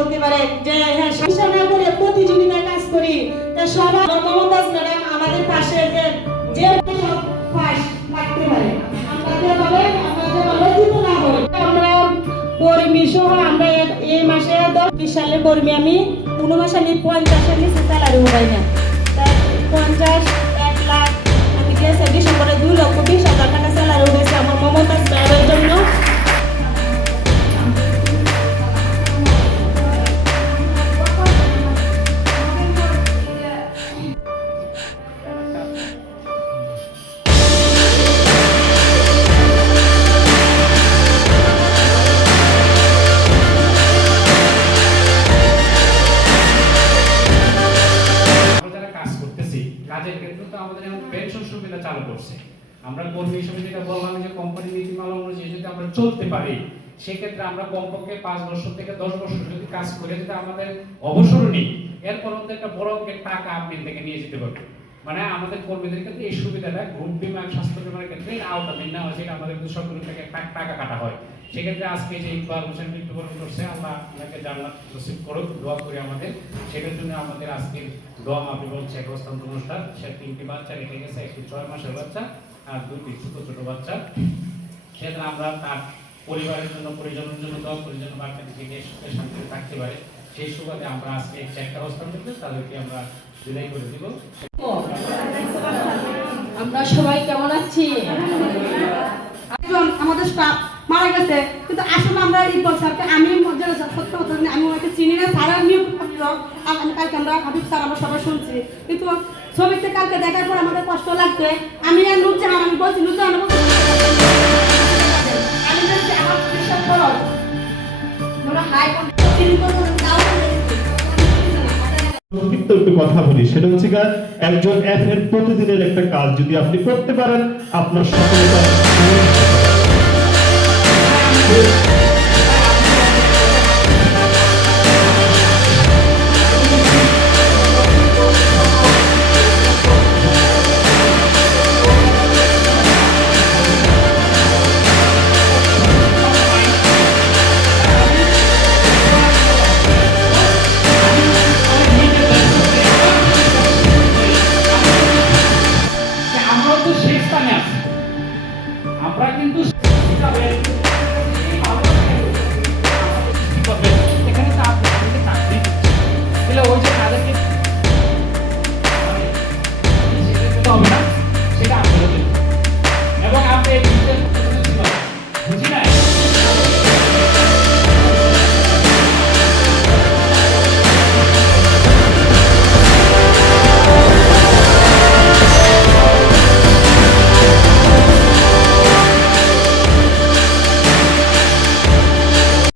বলতে পারে যে হ্যাঁ সংসার না করে প্রতিযোগিতায় কাজ করি সবাই মমতাজ ম্যাডাম আমাদের পাশে যে সব ফার্স্ট লাগতে পারে আমরা যে বলে লজ্জিত না হই আমরা কর্মী সহ আমরা এই মাসে 10 সালে কর্মী আমি কোনো মাসে আমি 50-এর নিচে স্যালারি উঠাই না 50 1 লাখ আমি গেছে ডিসেম্বরে 2,20,000 টাকা স্যালারি উঠেছে আমার মমতাজ ম্যাডামের জন্য। কাজের ক্ষেত্রে তো আমাদের এখন পেনশন সুবিধা চালু করছে। আমরা কর্মী হিসেবে যেটা বললাম যে কোম্পানি নীতিমালা অনুযায়ী যদি আমরা চলতে পারি সেক্ষেত্রে আমরা কমপক্ষে 5 বছর থেকে 10 বছর যদি কাজ করে যদি আমাদের অবসর নিই এরপর মধ্যে একটা বড় অঙ্কের টাকা আপনি থেকে নিয়ে যেতে পারবেন। মানে আমাদের কর্মীদের ক্ষেত্রে এই সুবিধাটা গ্রুপ বিমা স্বাস্থ্য বিমার ক্ষেত্রে আওতাধীন না হয় সেটা আমাদের সরকারি থেকে টাকা কাটা হয়। সেক্ষেত্রে আজকে যে ইকবাল হোসেন মৃত্যুবরণ করছে আল্লাহ ওনাকে জান্নাত নসিব করুক দোয়া করি আমাদের। সেটার জন্য আমাদের আজকের দোয়া মাহফিল চেক হস্তান্তর অনুষ্ঠান। সে 3টি বাচ্চা রেখে গেছে, একটি 6 মাসের বাচ্চা আর 2টি ছোট ছোট বাচ্চা। সেটা আমরা তার পরিবারের জন্য পরিজনের জন্য দোয়া করি যেন বাচ্চাটিকে শান্তিতে থাকতে পারে। সেই সুবাদে আমরা আজকে চেকটা হস্তান্তর করে তাদেরকে আমরা বিদায় করে দিব। আমরা সবাই কেমন আছি? আমাদের স্টাফ মারা গেছে কিন্তু আসলে আমরা ইকবাল স্যারকে আমি সত্য কথা আমি ওকে চিনি না স্যারের নিয়োগপত্র কালকে আমরা হাবিব স্যার আমরা সবাই শুনছি কিন্তু ছবিতে কালকে দেখার পর আমাদের কষ্ট লাগছে। আমি আর নুরজাহান আমি বলছি নুরজাহান আমি বলছি আমার বিশ্বাস করো আমরা হাই একটু কথা বলি সেটা হচ্ছে একজন এফ এর প্রতিদিনের একটা কাজ যদি আপনি করতে পারেন আপনার সফলতা